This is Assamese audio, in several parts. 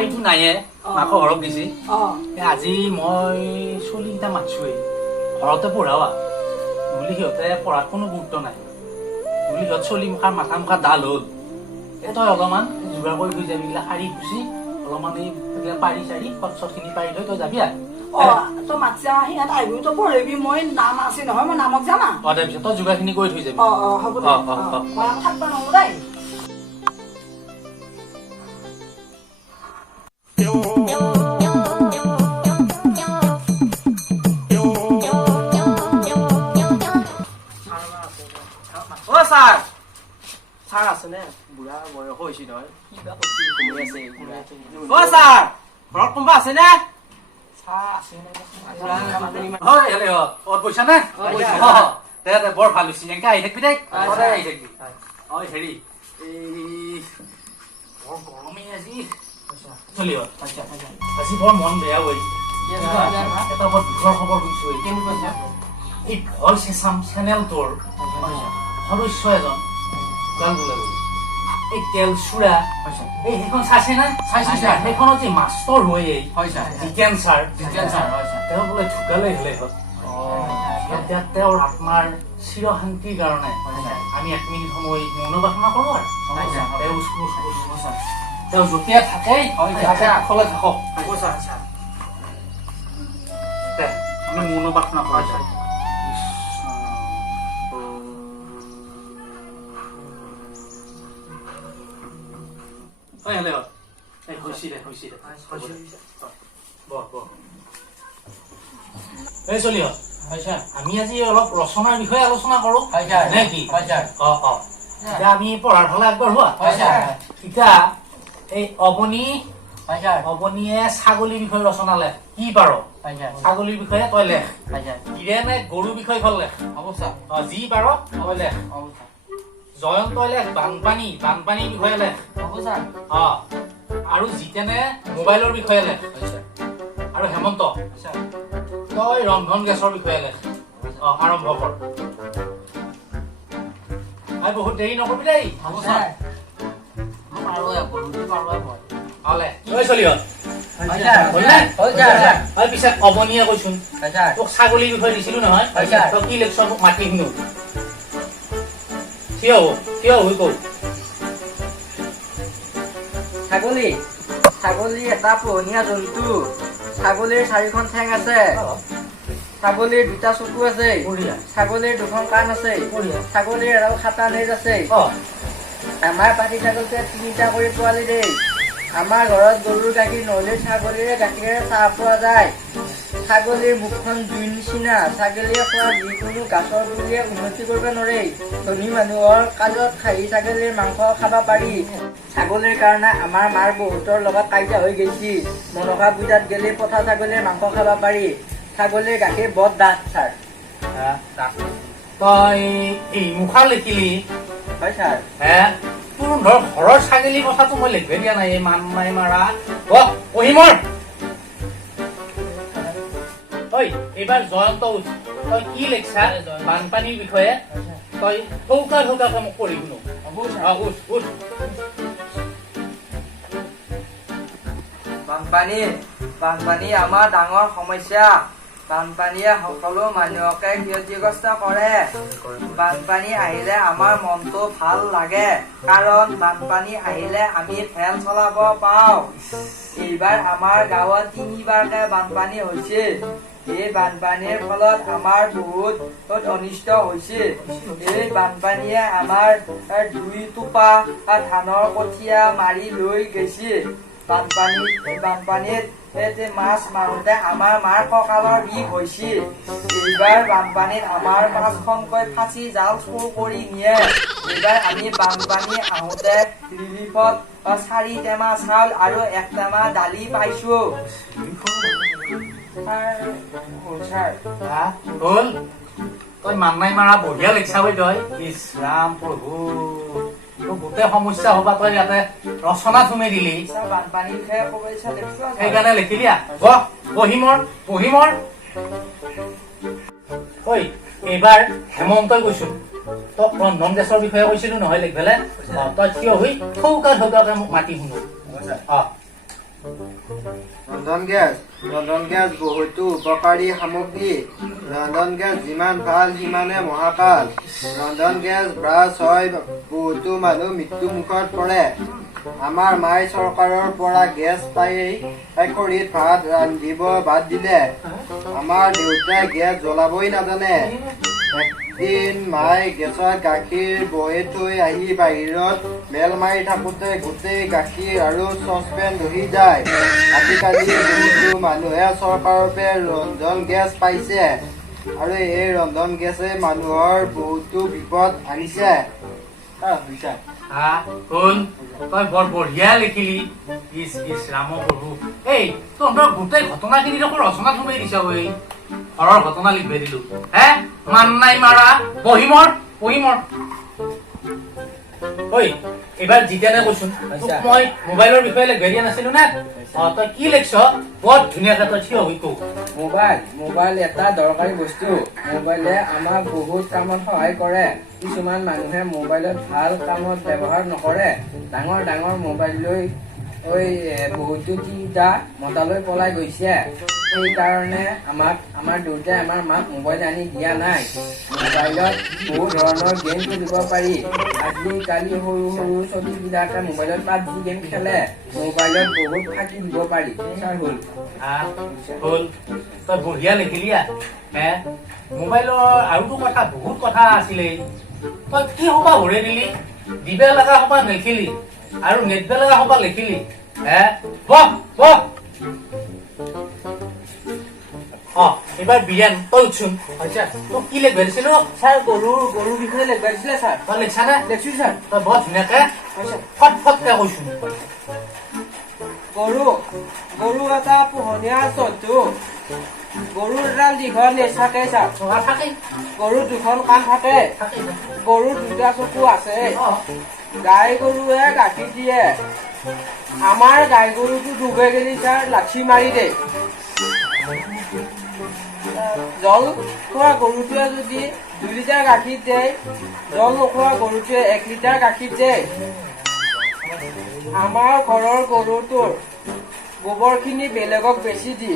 শাৰীটো নাইয়ে মাকৰ ঘৰত গৈছি অঁ আজি মই চলিকেইটা মাতছোৱেই ঘৰতে পঢ়াৱা বুলি সিহঁতে পঢ়াত কোনো গুৰুত্ব নাই বুলি সিহঁত চলি মুখাৰ মাথা মুখা ডাল হ'ল তই অলপমান যোগাৰ কৰি থৈ যাবি এইবিলাক শাৰী খুচি অলপমান এই পাৰি চাৰি খত চটখিনি পাৰি থৈ তই যাবি অঁ তই মাতিছা সিহঁত আহিবি তই পঢ়িবি মই নাম আছে নহয় মই নামক জানা তাৰপিছত তই যোগাৰখিনি কৰি থৈ যাবি অঁ অঁ হ'ব দে মই আকৌ থাকিব নহ'ব দেই অ' ছাৰ ছাৰ আছেনে বুঢ়া বয়স হৈছে নহয় কিবা ঘুমি আছে অ' ছাৰ ঘৰত কোনোবা আছেনে পইচা নে বৰ ভাল হৈছে এনেকে আহি থাকিবি দেই সদায় আহি থাকিবি হেৰি এই বৰ গৰমেই আজি চলি আজি বৰ মন বেয়া হৈ এটা বৰ দুখৰ খবৰ শুনিছো এই ভইচ এছাম চেনেলটোৰ সদস্য এজন এই তেলচুৰা এই সেইখন চাইছে না সেইখনত যে মাষ্টৰ হৈ জিতেন ছাৰ তেওঁ বোলে ঢুকালে হ'লে এতিয়া তেওঁৰ আত্মাৰ চিৰশান্তিৰ কাৰণে আমি 1 মিনিট সময় মৌনবাসনা কৰো আৰু তেওঁ যেতিয়া থাকে আগফালে থাকক আমি মৌনবাসনা কৰো আমি আজি অলপ ৰচনাৰ বিষয়ে আলোচনা কৰো নে কি এতিয়া আমি পঢ়াৰ ফালে আগবাঢ়োৱা এতিয়া এই অৱনীয়ে ছাগলীৰ বিষয়ে ৰচনা লেখ কি পাৰ ছাগলীৰ বিষয়ে তই লেখ হিৰেণে গৰুৰ বিষয়ে লেখ যি পাৰ তই লেখ জয়ন্তই লেখ বানপানীৰ বিষয়ে লেখ আৰু জিতেনে মোবাইলৰ বিষয়ে লেখ আৰু হেমন্ত তই ৰন্ধন গেছৰ বিষয়ে লেখ আৰম্ভ কৰ বহুত দেৰি নকৰিবি দেই পিছে অৱনীয়ে কৈছোন তোক ছাগলীৰ বিষয়ে দিছিলো নহয় তই কি লেখছ মোক মাতি শুনো কিয় হৈ কও ছাগলী এটা পোহনীয়া জন্তু ছাগলীৰ 4খন ঠেং আছে ছাগলীৰ 2টা চকু আছে ছাগলীৰ 2খন কাণ আছে ছাগলীৰ আৰু 7টা নেজ আছে আমাৰ পাতি ছাগলীটোৱে 3টা কৰি পোৱালি দেই আমাৰ ঘৰত গৰুৰ গাখীৰ নহ'লে ছাগলীৰে গাখীৰেৰে চাহ পোৱা যায় ছাগলীৰ মুখখন জুইৰ নিচিনা ছাগলীয়ে খোৱা যিকোনো গাছৰ পুলিয়ে উন্নতি কৰিব নোৱাৰে ধনী মানুহৰ কাজত খাহী ছাগলীৰ মাংস খাব পাৰি ছাগলীৰ কাৰণে আমাৰ মাৰ বহুতৰ লগত কাজিয়া হৈ গৈছিল মনসা পূজাত গেলে পঠা ছাগলীৰ মাংস খাব পাৰি ছাগলীৰ গাখীৰ বৰ ডাঠ ছাৰ তই এই মুখা লিখিলি হয় ছাৰ তোৰ ধৰ ঘৰৰ ছাগলীৰ কথাটো মই লিখবে দিয়া নাই এই মান নাই মাৰা পঢ়িমৰ এইবাৰ জয়ন্ত তই কি লিখছা বানপানীৰ বিষয়ে তই সৌকাকে মোক পঢ়ি শুনো বানপানী আমাৰ ডাঙৰ সমস্যা বানপানীয়ে সকলো মানুহকে ক্ষতিগ্ৰস্ত কৰে বানপানী আহিলে আমাৰ মনটো ভাল লাগে কাৰণ বানপানী আহিলে আমি ফেন চলাব পাওঁ এইবাৰ আমাৰ গাঁৱত 3বাৰকে বানপানী হৈছে এই বানপানীৰ ফলত আমাৰ বহুত অনিষ্ট হৈছে এই বানপানীয়ে আমাৰ 2 টোপা ধানৰ কঠীয়া মাৰি লৈ গৈছে বানপানীত মাছ মাৰোঁতে আমাৰ মাৰ কঁকালৰ বিষ হৈছিল এইবাৰ বানপানীত আমাৰ 5খনকৈ ফাঁচি জাল চুৰ কৰি নিয়ে এইবাৰ আমি বানপানী আহোঁতে ৰিলিফত 4 টেমা চাউল আৰু 1 টেমা দালি পাইছো তই মান নাই মাৰা বঢ়িয়া লিখছা তই ইছ ৰাম প্ৰভু গোটেই সমস্যা হবা তই ইয়াতে ৰচনা তুমি দিলি সেইকাৰণে লিখিলি পঢ়িমৰ এইবাৰ হেমন্তই কৈছো তই ৰন্ধন গেছৰ বিষয়ে কৈছিলো নহয় লিখবেলে তই থিয় হৈ ঠৌকাকে মোক মাতি শুনো ৰন্ধন গেছ বহুতো উপকাৰী সামগ্ৰী। ৰন্ধন গেছ যিমান ভাল সিমানে মহাকাল। ৰন্ধন গেছ ব্ৰাছ হয় বহুতো মানুহ মৃত্যু মুখত পৰে। আমাৰ মায়ে চৰকাৰৰ পৰা গেছ পায়েই খৰিত ভাত ৰান্ধিব বাদ দিলে। আমাৰ দেউতাই গেছ জ্বলাবই নাজানে। এদিন মায়ে গেছত গাখীৰ বহি থৈ আহি বাহিৰত মেল মাৰি থাকোঁতে গোটেই গাখীৰ আৰু চচপেন ধৰি যায়। আজিকালি বহুতো মানুহে চৰকাৰৰ পৰা ৰন্ধন গেছ পাইছে আৰু এই ৰন্ধন গেছে মানুহৰ বহুতো বিপদ আনিছে। শুন, তই বৰ বঢ়িয়া লিখিলি। ইছ ৰাম প্ৰভু, এই তহঁতৰ গোটেই ঘটনাখিনি দেখোন ৰচনাত সোমাই দিছ। ঐ ঘৰৰ ঘটনা লিখবে দিলো। মান নাই মাৰা বহিমৰ। ঐ এইবাৰ জিতেনে কৈছোন, তোক মই মোবাইলৰ বিষয়ে লিখবে দিয়া নাছিলো নে? তই কি লিখছ বৰ ধুনীয়াকে তই থিয় হৈ কওঁ। মোবাইল এটা দৰকাৰী বস্তু। মোবাইলে আমাক বহুত কামত সহায় কৰে। কিছুমান মানুহে মোবাইলত ভাল কামত ব্যৱহাৰ নকৰে। ডাঙৰ ডাঙৰ মোবাইল লৈ বহুতো তিনিটা মতালৈ পলাই গৈছে। সেইকাৰণে আমাৰ দেউতাই আমাৰ মাক মোবাইল আনি দিয়া নাই। মোবাইলত বহু ধৰণৰ গেম খেলিব পাৰি। আজিকালি সৰু সৰু ছোৱালীবিলাকে মোবাইলত PUBG গেম খেলে। মোবাইলত বহুত ফাঁকি দিব পাৰি। হ'ল তই বঢ়িয়া লিখিলি। মোবাইলৰ আৰুতো কথা বহুত কথা আছিলে। তই কি সোপা ভৰাই দিলি? দিবে লগা সোপা লিখিলি আৰু নেদবে লগা সোপা লিখিলি। এইবাৰ বিৰিয়ান তই উঠছোন। তোক কি লিখবে দিছিলো? ছাৰ গৰুৰ বিষয়ে লিখবা দিছিলে ছাৰ। তই লিখছা নে? লিখছো ছাৰ। তই বৰ ধুনীয়াকে ফটকে কৈছোন। গৰু এটা পোহনীয়া জন্তু। গৰুৰ এডাল দীঘল নেজ থাকে ছাৰ। গৰুৰ দুখন কাণ থাকে। গৰুৰ দুটা চকু আছে। গাই গৰুৱে গাখীৰ দিয়ে। আমাৰ গাই গৰুটো ডুবে গেলি ছাৰ লাঠি মাৰি দে। জল খোৱা গৰুটোৱে যদি 2 লিটাৰ গাখীৰ দিয়ে, জল নোখোৱা গৰুটোৱে 1 লিটাৰ গাখীৰ দিয়ে। আমাৰ ঘৰৰ গৰুটোৰ গোবৰখিনি বেলেগক বেছি দি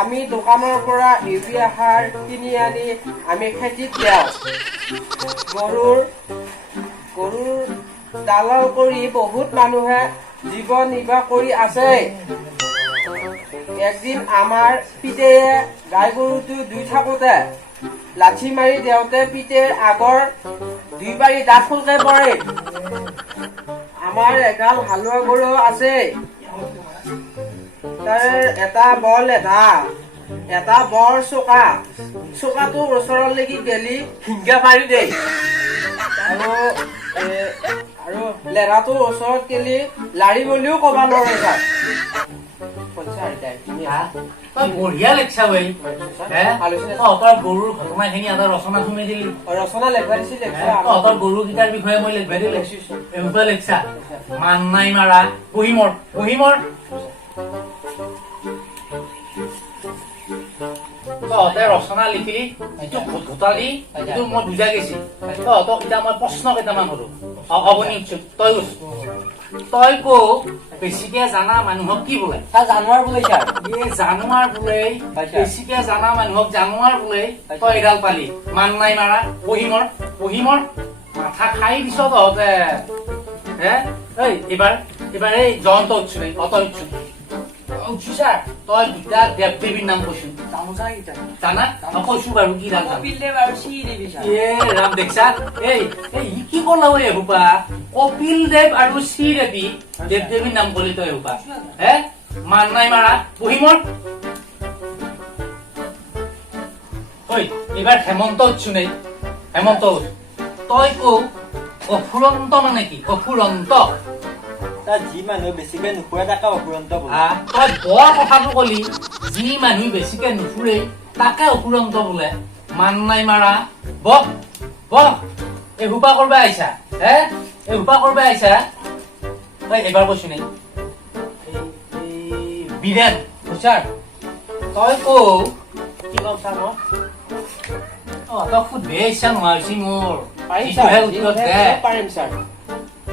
আমি দোকানৰ পৰা ইউৰিয়া সাৰ কিনি আনি আমি খেতিত দিওঁ। গৰুৰ দালাল কৰি বহুত মানুহে জীৱন নিৰ্বাহ কৰি আছে। একদিন আমাৰ পিতেয়ে গাই গৰুটো ধুই থাকোতে লাঠি মাৰি দেওঁতে পিতেৰ আগৰ 2 পাৰি দাঁত ফুলকে পৰে। আমাৰ এগাল হালোৱা গৰু আছে। তাৰ এটা বৰ লেধা, এটা বৰ চোকা। চোকাটো ওচৰলৈকে গেলি হিংগা পাৰি দেই। আৰু লেধাটোৰ ওচৰত গেলি লাৰি বুলিও ক'ব নোৱাৰে ছাৰ। তই বঢ়িয়া লিখছা ঐ। তহঁতৰ গৰুৰ ঘটনাখিনি এটা ৰচনা সোমাই দিলি। ৰচনা লিখবা দিছিল। তহঁতৰ গৰুকেইটাৰ বিষয়ে মই লিখবা দিলো। এইবোৰ লিখছা মান নাই মাৰা বহিমৰ। তহঁতে ৰচনা লিখিলি, এইটো ঘটালি, এইটো মই বুজাই গৈছি। তহঁতক এতিয়া মই প্ৰশ্ন কেইটামান সোধো। অৱনী তই তই কও বেছিকে জানা মানুহক কি বোলে? জানুৱাৰ বোলে ছাৰ। জানুৱাৰ বোলে। বেছিকে জানা মানুহক জানুৱাৰ বোলে। তই এডাল পালি মান নাই মাৰা বহিমৰ মাথা খাই দিছ তহঁতে। এইবাৰ এই জয়ন্ত উঠছো নাই? তই উঠছো ছাৰ। তই দুটা দেৱ দেৱীৰ নাম কৈছো। জানা কৈছো বাৰু কি নাম? ৰাম দেখছা কি কলা এসোপা? কপিল দেৱ আৰু শ্ৰী দেৱী দেৱ দেৱীৰ নাম কলি তই এসোপা। মান নাই মাৰা বহিমৰ। এইবাৰ হেমন্ত উঠছো নাই? হেমন্ত তই কও অফুৰন্ত মানে কি? অফুৰন্ত যি মানুহ বেছিকে নুফুৰে তাকে অফুৰন্ত বোলে। তই বৰ কথাটো কলি, যি মানুহ বেছিকে নুফুৰে তাকে অফুৰন্ত বোলে। মান নাই মাৰা বহ এসোপা কৰবা আহিছা। এসোপা কৰবা আহিছা। এইবাৰ কৈছো নাই বিৰেণ ছাৰ। তই কও কি কম ছাৰ? তই সুধবে ইচ্ছা নোহোৱা হৈছে মোৰ। পাৰিম ছাৰ।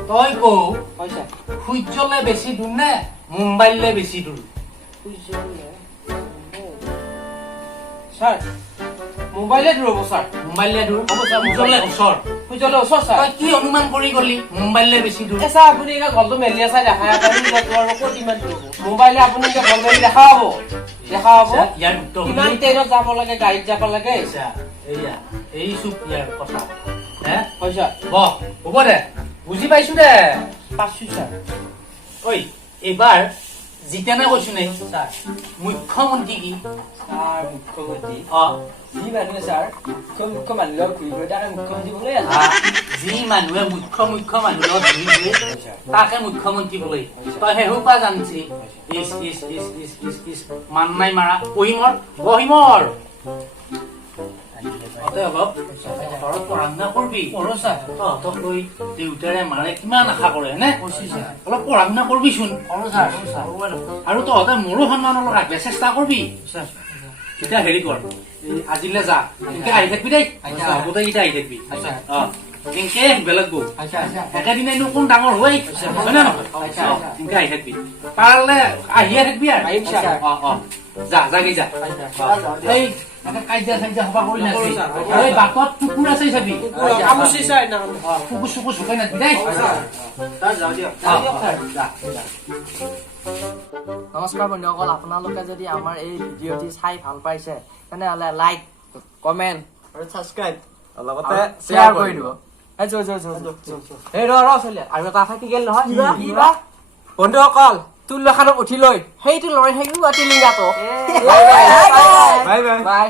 তই কও সূৰ্যলে বেছি দূৰ নে মুম্বাইলে বেছি দূৰ? স্যাৰ মোবাইলে দূৰব স্যাৰ মোবাইলে দূৰ হ'ব ছাৰ মোবাইলে ওচৰ খুজলে ওচৰ স্যাৰ তই কি অনুমান কৰি গলি মোবাইলে বেছি দূৰ এ স্যাৰ আপুনি এতিয়া গলটো মেলি আছে দেখা আপুনি আৰু ক'ত ইমান দূৰ মোবাইলে আপুনি এতিয়া গল মেলি দেখা পাব ইয়াৰ উত্তৰ কিমান ট্ৰেইনত যাব লাগে গাড়ীত যাব লাগে এয়া এই চুপ ইয়াৰ কথা হে পইচা হ'ব দে বুজি পাইছো দে পাঁচশো স্যাৰ ঐ এইবাৰ জিতেনে কৈছো নে ছাৰ মুখ্যমন্ত্ৰী কি স্যাৰ মুখ্যমন্ত্ৰী অ যি মানুহে স্যাৰ মুখ্য মানুহ লগত ঘূৰি গৈ তাকে মুখ্যমন্ত্ৰী বোলে যি মানুহে মুখ্য মানুহ লগত ঘূৰি গৈ তাকে মুখ্যমন্ত্ৰী বোলে তই সেইসোপা জানছি ইচ ইচ ইচ ইচ ইচ ইচ মান নাই মাৰা পঢ়িমৰ বহিমৰ অলপ ঘৰত পঢ়া শুনা কৰবি তহঁতক লৈ দেউতাৰে মাৰে কিমান আশা কৰে হয়নে অলপ পঢ়া শুনা কৰবিচোন আৰু তহঁতে মোৰো সন্মান অলপ ৰাখিব চেষ্টা কৰবি এতিয়া হেৰি কৰ আজিলে যা এনেকে আহি থাকিবি দেই গোটেইকেইটা আহি থাকিবি এনেকে বেলেগ গো একেদিনাইনো কোন ডাঙৰ হয় হয় নে নহয় এনেকে আহি থাকিবি পাৰিলে আহিয়ে থাকিবি আৰু যা যাগে যা এই কাজিয়া চাজিয়া সভা কৰি নাছি এই বাটত কুকুৰ আছে চাবি কুকুৰ চুকুৰ চুকাই নাথাবি দেই নমস্কাৰ বন্ধুসকল আপোনালোকে যদি আমাৰ এই ভিডিঅ'টি চাই ভাল পাইছে তেনেহ'লে লাইক কমেণ্ট আৰু ছাবস্ক্ৰাইব লগতে শ্বেয়াৰ কৰি দিব এই ৰ চলি আৰু এটা কথা কি গেল নহয় কিবা বন্ধুসকল তুল এখনত উঠি লৈ সেইটো লৰাই থাকিব টিলিঙাটো বাই বাই